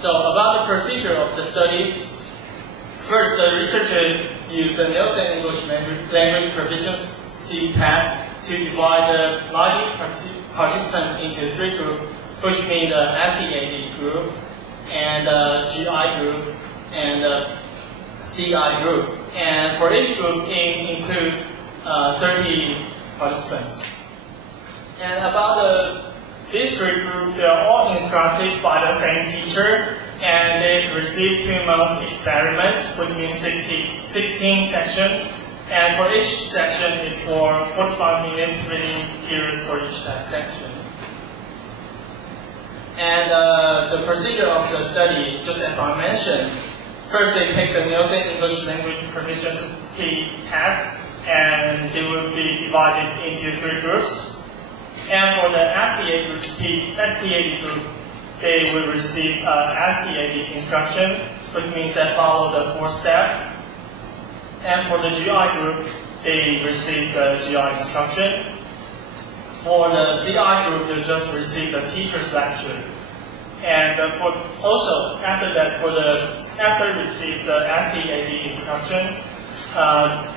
So about the procedure of the study, first the researcher used the Nielsen English language proficiency test to divide the 90 participants into 3 groups, which means the SDAD group, and the GI group, and the CI group. And for each group, it includes 30 participants. And about these 3 groups, they are all instructed by the same teacher, and they receive 2 months experiments, which means 16 sections. And for each section is for 45 minutes reading periods for each section. And the procedure of the study, just as I mentioned, first they take the Nielsen English language proficiency test, and they will be divided into 3 groups. And for the SDAD group, they will receive SDAD instruction, which means they follow the 4th step. And for the GI group, they receive the GI instruction. For the CI group, they just receive the teacher's lecture. And also after that, after receive the SDAD instruction,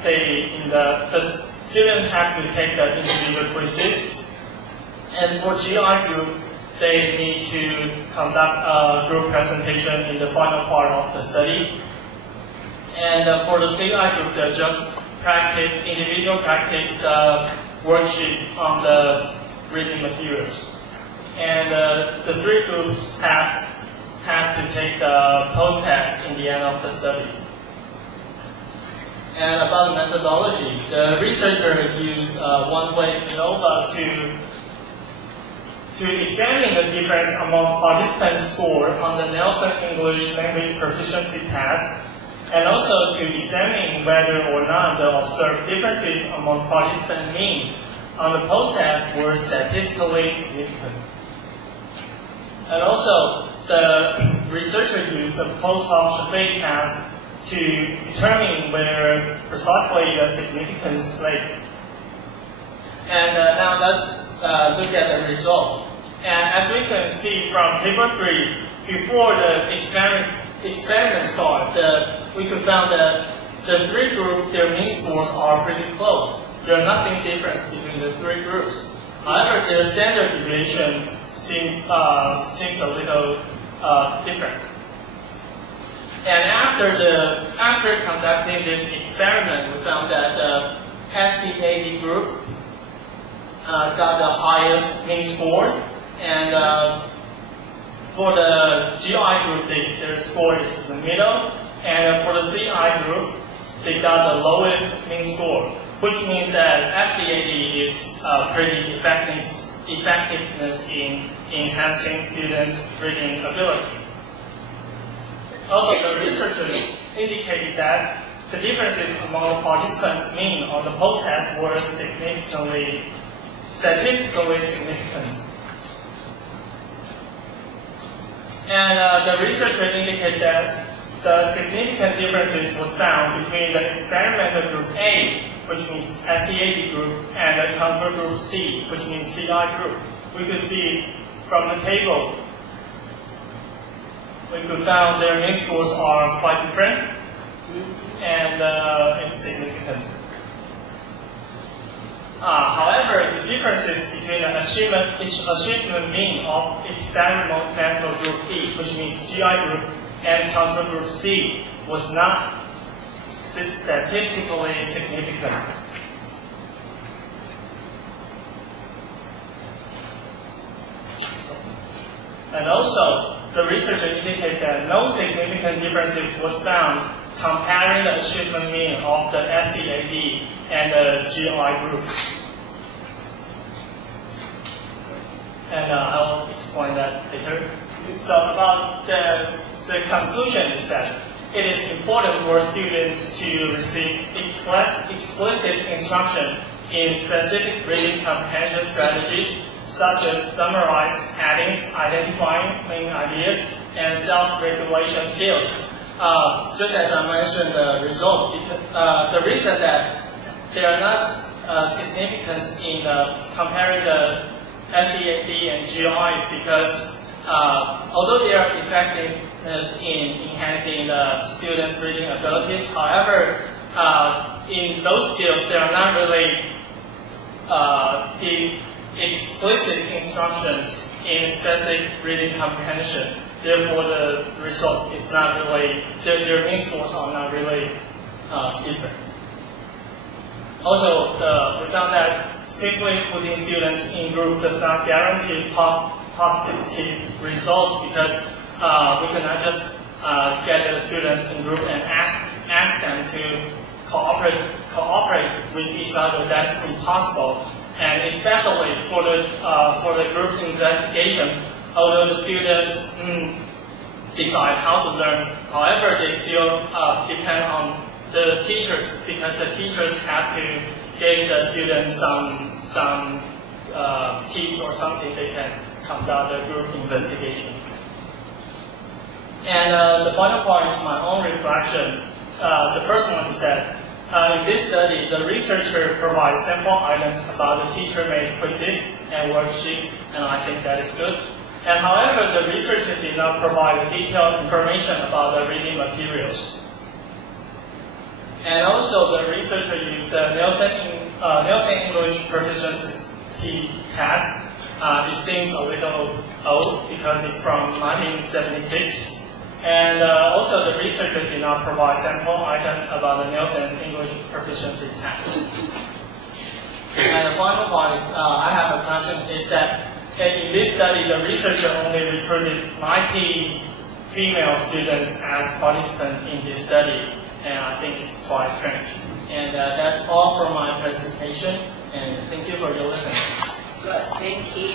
the student have to take the individual quizzes. And for GI group, they need to conduct a group presentation in the final part of the study. And for the CI group, they just individual practice the worksheet on the reading materials. And the 3 groups have to take the post-test in the end of the study. And about the methodology, the researcher used one-way ANOVA to examine the difference among participants' score on the Nielsen English language proficiency test, and also to examine whether or not the observed differences among participant mean on the post-test were statistically significant. And also, the researcher used a post-hoc Shafei test to determine where precisely the significance lay. And now let's look at the result. And as we can see from table 3, before the experiment started, we could find that the 3 groups, their mean scores are pretty close. There are nothing different between the 3 groups. However, their standard deviation seems a little different. And after conducting this experiment, we found that the SDAD group got the highest mean score, and for the GI group, their score is in the middle, and for the CI group, they got the lowest mean score, which means that SDAD is pretty effectiveness in enhancing students' reading ability. Also, the researchers indicated that the differences among participants' mean on the post-test were statistically significant. And the researcher indicated that the significant differences was found between the experimental group A, which means SDAD group, and the control group C, which means CI group. We could see from the table, we could find their mean scores are quite different, and it's significant. However, the differences between the achievement mean of experimental group B, which means GI group, and control group C was not statistically significant. And also, the researcher indicated that no significant differences was found comparing the achievement mean of the SDAD and the GI groups. And I'll explain that later. So about the conclusion is that it is important for students to receive explicit instruction in specific reading comprehension strategies, such as summarized headings, identifying main ideas, and self-regulation skills. Just as I mentioned, the result, the reason that there are not significance in comparing the SDAD and GI is because although their effectiveness in enhancing the students' reading abilities, however, in those skills, they are not really the explicit instructions in specific reading comprehension. Therefore, the result is not really, their mean scores are not really different. Also, we found that simply putting students in group does not guarantee positive results, because we cannot just get the students in group and ask them to cooperate with each other. That's impossible. And especially for the group investigation, although the students decide how to learn, however, they still depend on the teachers, because the teachers have to give the students some tips or something they can conduct a group investigation. And the final point is my own reflection. The first one is that in this study, the researcher provides sample items about the teacher-made quizzes and worksheets, and I think that is good. And however, the researcher did not provide detailed information about the reading materials. And also, the researcher used the Nielsen English Proficiency Test. This seems a little old because it's from 1976. And also, the researcher did not provide sample items about the Nielsen English Proficiency Test. And the final point is, I have a question, is that in this study, the researcher only recruited 90 female students as participants in this study, and I think it's quite strange. And that's all for my presentation, and thank you for your listening. Good, thank you.